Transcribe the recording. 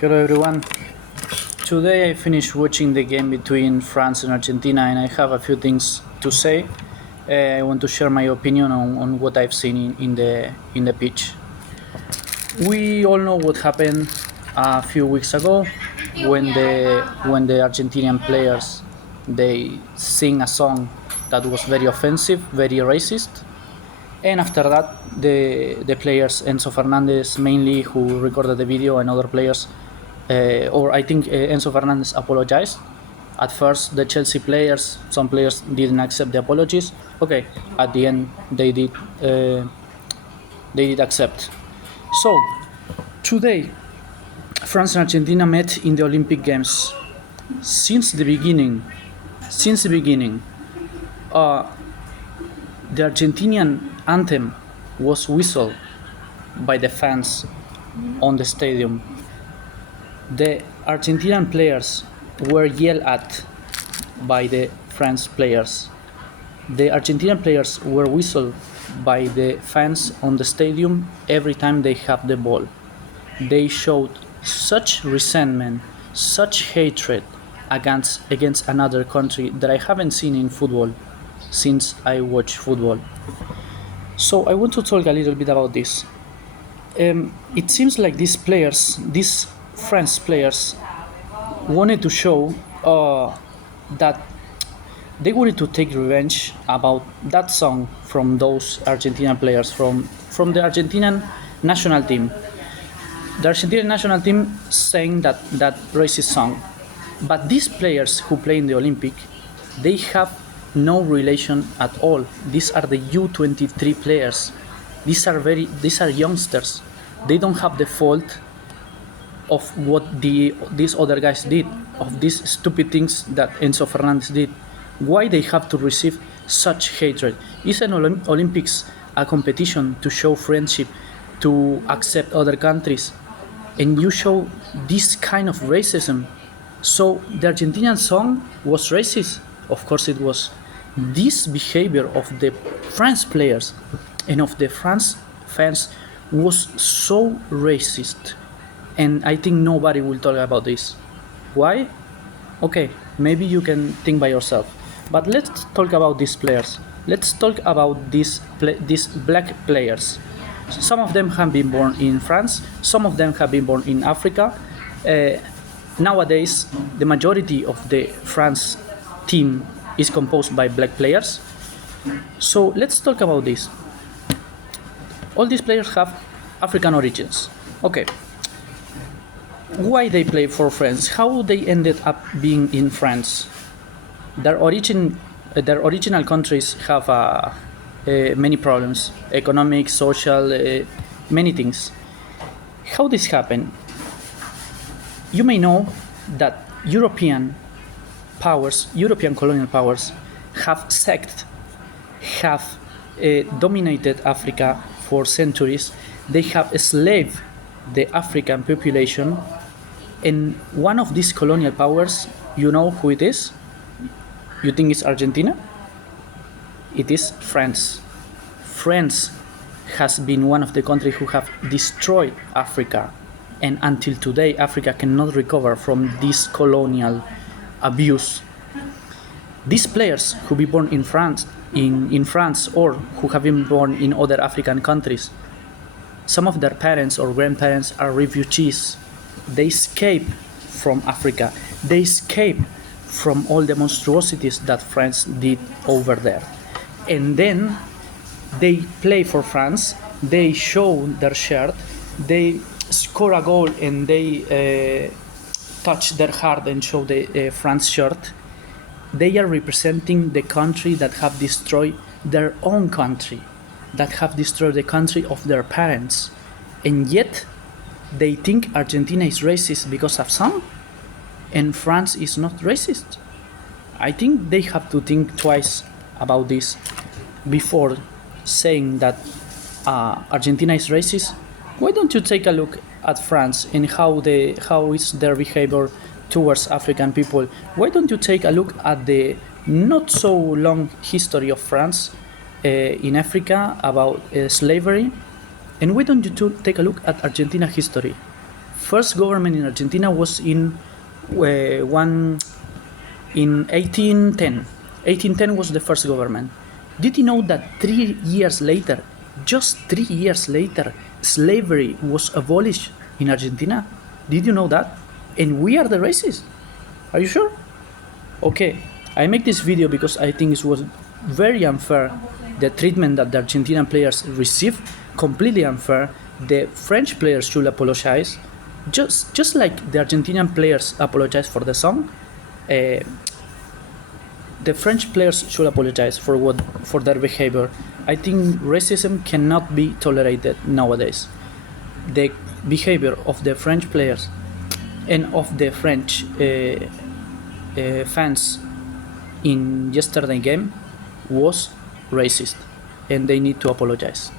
Hello everyone. Today I finished watching the game between France and Argentina and I have a few things to say. I want to share my opinion on what I've seen in the pitch. We all know what happened a few weeks ago when the Argentinian players they sing a song that was very offensive, very racist. And after that, the players, Enzo Fernandez mainly, who recorded the video, and other players, or I think Enzo Fernandez apologized. At first, the Chelsea players, some players didn't accept the apologies. Okay, at the end, they did accept. So, today, France and Argentina met in the Olympic Games. Since the beginning, the Argentinian anthem was whistled by the fans on the stadium. The Argentinian players were yelled at by the French players. The Argentinian players were whistled by the fans on the stadium every time they have the ball. They showed such resentment, such hatred against another country that I haven't seen in football since I watch football. So I want to talk a little bit about this. It seems like these French players, wanted to show that they wanted to take revenge about that song from those Argentinian players, from the Argentinian national team. The Argentinian national team sang that racist song. But these players who play in the Olympic, they have no relation at all. These are the U23 players. These are youngsters. They don't have the fault of what these other guys did, of these stupid things that Enzo Fernandez did. Why they have to receive such hatred? Is an Olympics a competition to show friendship, to accept other countries, and you show this kind of racism? So the Argentinian song was racist? Of course it was. This behavior of the France players and of the France fans was so racist, and I think nobody will talk about this. Why? Okay, maybe you can think by yourself. But let's talk about these players. Let's talk about these black players. Some of them have been born in France. Some of them have been born in Africa. Nowadays, the majority of the France team is composed by black players. So let's talk about this. All these players have African origins. Okay. Why they play for France? How they ended up being in France? Their original countries have many problems, economic, social, many things. How this happened? You may know that European colonial powers, have dominated Africa for centuries. They have enslaved the African population, and one of these colonial powers, you know who it is? You think it's Argentina? It is France. France has been one of the countries who have destroyed Africa, and until today Africa cannot recover from this colonial abuse. These players who be born in France, or who have been born in other African countries, some of their parents or grandparents are refugees. They escape from Africa. They escape from all the monstrosities that France did over there. And then they play for France. They show their shirt. They score a goal and they touch their heart and show the France shirt. They are representing the country that have destroyed their own country, that have destroyed the country of their parents. And yet, they think Argentina is racist because of some, and France is not racist. I think they have to think twice about this before saying that Argentina is racist. Why don't you take a look at France and how is their behavior towards African people? Why don't you take a look at the not so long history of France in Africa about slavery? And why don't you take a look at Argentina history? first government in Argentina was in 1810. 1810 was the first government. Did you know that 3 years later, just 3 years later, slavery was abolished in Argentina? Did you know that? And we are the racists. Are you sure? Okay, I make this video because I think it was very unfair, the treatment that the Argentinian players received, completely unfair. The French players should apologize, just like the Argentinian players apologize for the song. The French players should apologize for their behavior. I think racism cannot be tolerated nowadays. The behavior of the French players and of the French fans in yesterday game was racist, and they need to apologize.